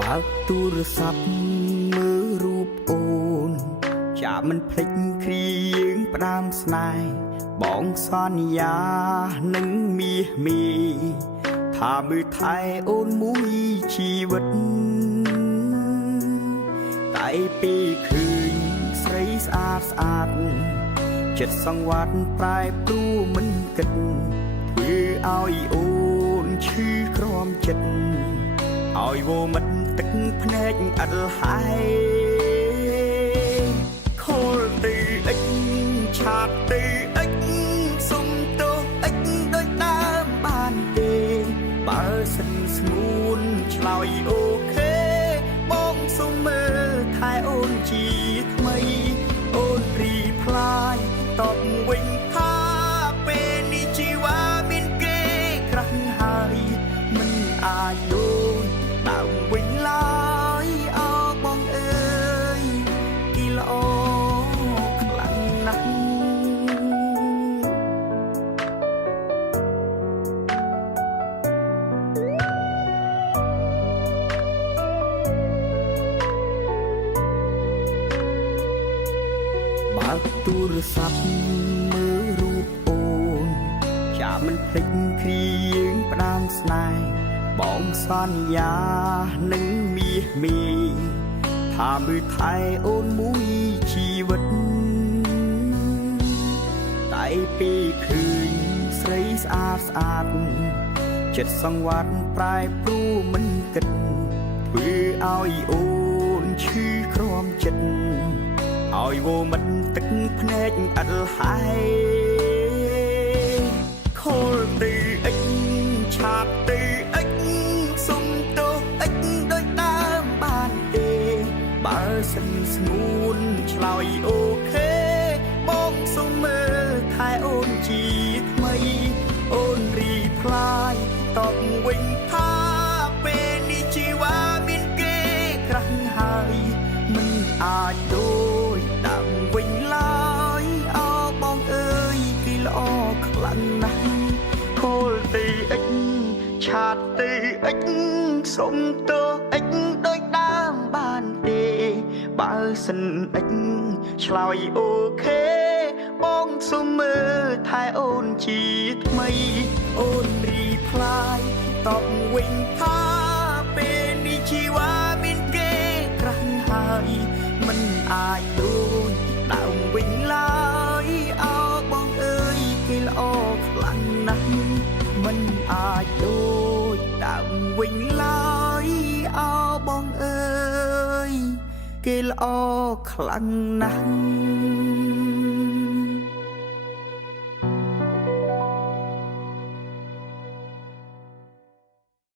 បើកទូរស័ព្ទមើលរូបអូនចាមិនភ្លេចគ្រាយើងផ្ដាំស្នេហ៍បងសន្យានឹងមាសមីថាមើលថែអូនមួយជីវិតតែពេលឃើញស្រីស្អាតស្អាតចិត្តសង្វាតប្រែប្រួលមិនគិតធ្វើឲ្យអូនឈឺក្រោមចិត្តឲ្យវមិតទឹកភ្នែកអត់ហើយខលទៅអិចឆាតទៅអិចសុំទោសអិចដូចដើមបានទេបើសិនស្ងួនឆ្លើយអូខេបងសុំមើលថែអូនជាថ្មីអូនរីផ្លាយតបវិញថាពេលនេះជីវ៉ាមានគេក្រាស់ហើយមិនអាចដូចដើមវិញឡើយអើបងអើយគីល្អខ្លាំងណាស់បើកទូរស័ព្ទមើលរូបអូនចាមិនភ្លេចគ្រាយើងផ្ដាំស្នេហ៍បងសន្យានឹងមាសមីថាមើលថែអូនមួយជីវិតតែពេលឃើញស្រីស្អាតស្អាតចិត្តសង្វាតប្រែប្រួលមិនគិតធ្វើឲ្យអូនឈឺក្រោមចិត្តឲ្យវមិតទឹកភ្នែកអត់ហើយខលទៅអិចឆាតទៅអិចសុំទោសអិចដូចដើមបានទេបើសិនស្ងួនឆ្លើយអូខេបងសុំមើលថែអូនជាថ្មីអូនរីផ្លាយតបវិញថាពេលនេះជីវ៉ាមានគេក្រាស់ហើយមិនអាចដូចដើមវិញឡើយអើបងអើយគីល្អខ្លាំងណាស់ខលទៅអិចឆាតទៅអិចសុំទោសអិចដូចដើមបានទេបើសិនអិចឆ្លើយអូខេបងសុំមើលថែអូនជាថ្មីអូនរីផ្លាយតបវិញថាពេលនេះជីវ៉ាមានគេក្រាស់ហើយមិនអាចដូចដើមវិញឡើយអើបងអើយគេល្អខ្លាំងណាស់មិនអាចដូចដើមវិញឡើយអើបងអើយគេល្អខ្លាំងណាស់